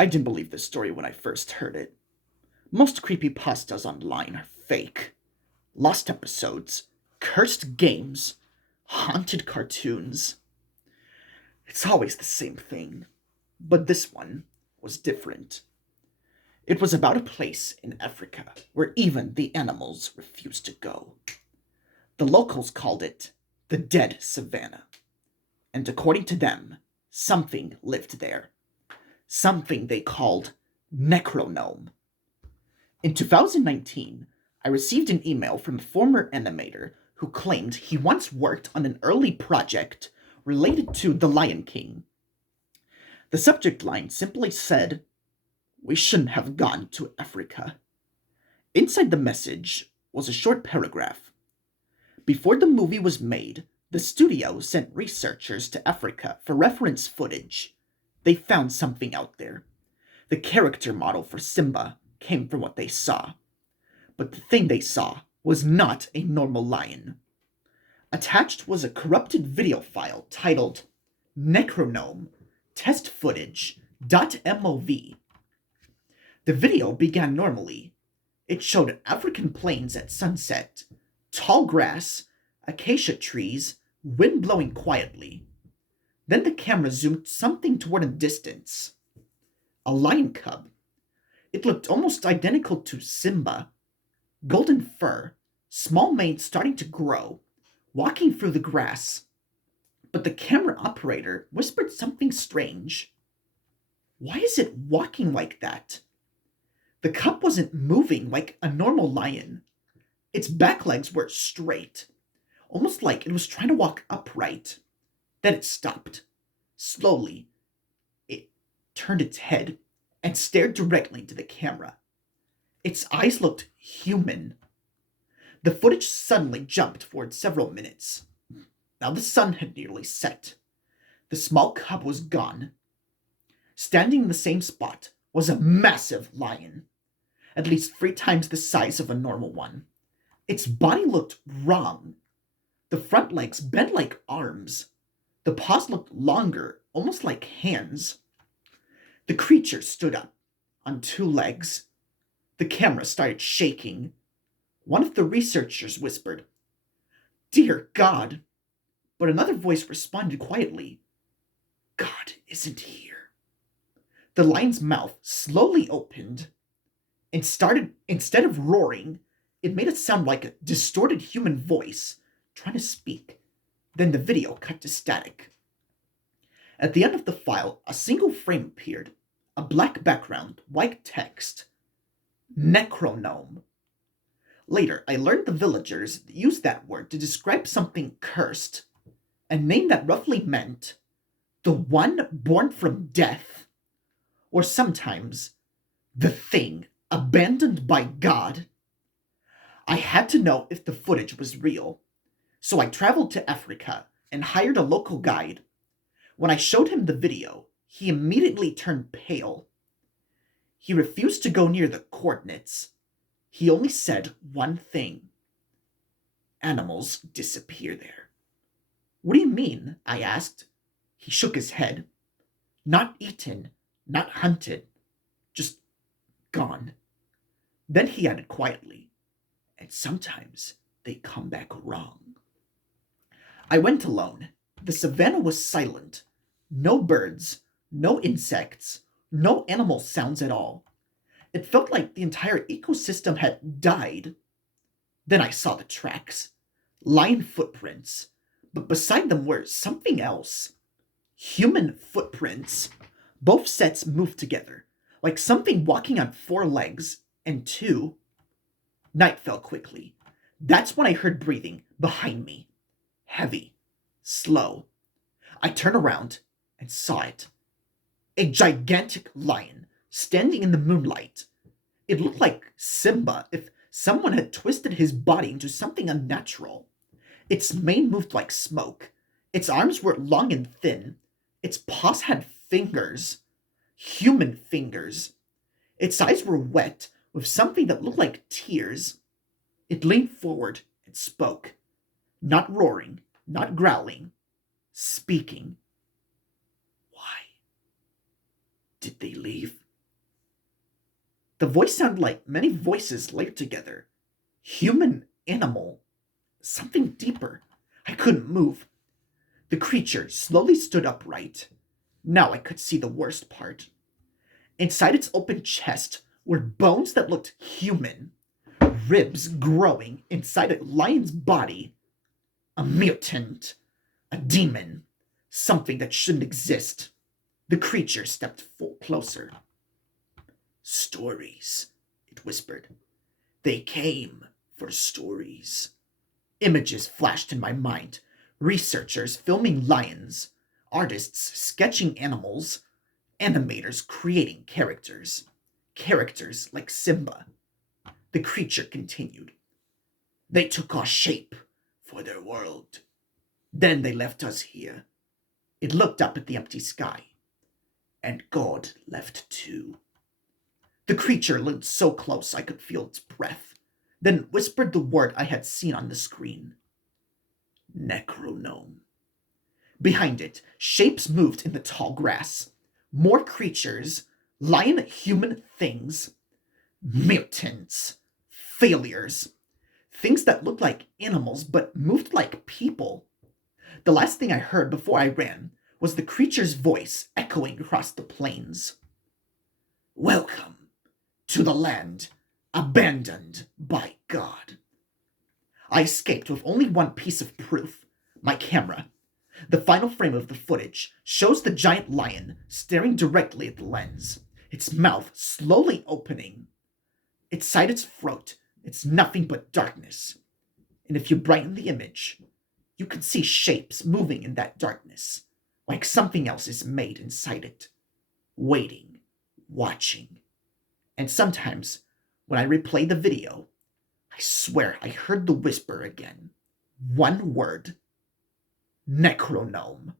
I didn't believe this story when I first heard it. Most creepypastas online are fake. Lost episodes, cursed games, haunted cartoons. It's always the same thing. But this one was different. It was about a place in Africa where even the animals refused to go. The locals called it the Dead Savannah. And according to them, something lived there. Something they called Necronome. In 2019, I received an email from a former animator who claimed he once worked on an early project related to The Lion King. The subject line simply said, "We shouldn't have gone to Africa." Inside the message was a short paragraph. Before the movie was made, the studio sent researchers to Africa for reference footage. They found something out there. The character model for Simba came from what they saw. But the thing they saw was not a normal lion. Attached was a corrupted video file titled Necronome Test Footage.mov. The video began normally. It showed African plains at sunset, tall grass, acacia trees, wind blowing quietly. Then the camera zoomed something toward a distance. A lion cub. It looked almost identical to Simba. Golden fur, small mane starting to grow, walking through the grass. But the camera operator whispered something strange. Why is it walking like that? The cub wasn't moving like a normal lion. Its back legs were straight, almost like it was trying to walk upright. Then it stopped. Slowly, it turned its head and stared directly into the camera. Its eyes looked human. The footage suddenly jumped forward several minutes. Now the sun had nearly set. The small cub was gone. Standing in the same spot was a massive lion, at least 3 times the size of a normal one. Its body looked wrong. The front legs bent like arms. The paws looked longer, almost like hands. The creature stood up on 2 legs. The camera started shaking. One of the researchers whispered, "Dear God." But another voice responded quietly, "God isn't here." The lion's mouth slowly opened and instead of roaring, it made it sound like a distorted human voice trying to speak. Then the video cut to static. At the end of the file, a single frame appeared, a black background, white text. Necronome. Later, I learned the villagers used that word to describe something cursed, a name that roughly meant the one born from death, or sometimes the thing abandoned by God. I had to know if the footage was real, so I traveled to Africa and hired a local guide. When I showed him the video, he immediately turned pale. He refused to go near the coordinates. He only said one thing: animals disappear there. "What do you mean?" I asked. He shook his head. "Not eaten, not hunted, just gone." Then he added quietly, "And sometimes they come back wrong." I went alone. The savannah was silent. No birds, no insects, no animal sounds at all. It felt like the entire ecosystem had died. Then I saw the tracks. Lion footprints. But beside them were something else. Human footprints. Both sets moved together, like something walking on 4 legs and 2. Night fell quickly. That's when I heard breathing behind me. Heavy. Slow. I turned around and saw it. A gigantic lion standing in the moonlight. It looked like Simba if someone had twisted his body into something unnatural. Its mane moved like smoke. Its arms were long and thin. Its paws had fingers. Human fingers. Its eyes were wet with something that looked like tears. It leaned forward and spoke. Not roaring, not growling. Speaking. "Why did they leave?" The voice sounded like many voices layered together. Human, animal, something deeper. I couldn't move. The creature slowly stood upright. Now I could see the worst part. Inside its open chest were bones that looked human, ribs growing inside a lion's body. A mutant, a demon, something that shouldn't exist. The creature stepped closer. Stories, it whispered. They came for stories. Images flashed in my mind. Researchers filming lions, artists sketching animals, animators creating characters. Characters like Simba. The creature continued. They took our shape for their world. Then they left us here. It looked up at the empty sky. And God left too. The creature leaned so close I could feel its breath, then whispered the word I had seen on the screen. Necronome. Behind it, shapes moved in the tall grass. More creatures, lion-human things, mutants, failures, things that looked like animals but moved like people. The last thing I heard before I ran was the creature's voice echoing across the plains. Welcome to the land abandoned by God. I escaped with only one piece of proof, my camera. The final frame of the footage shows the giant lion staring directly at the lens, its mouth slowly opening. Inside its throat, it's nothing but darkness. And if you brighten the image, you can see shapes moving in that darkness, like something else is made inside it, waiting, watching. And sometimes, when I replay the video, I swear I heard the whisper again. One word. Necronome.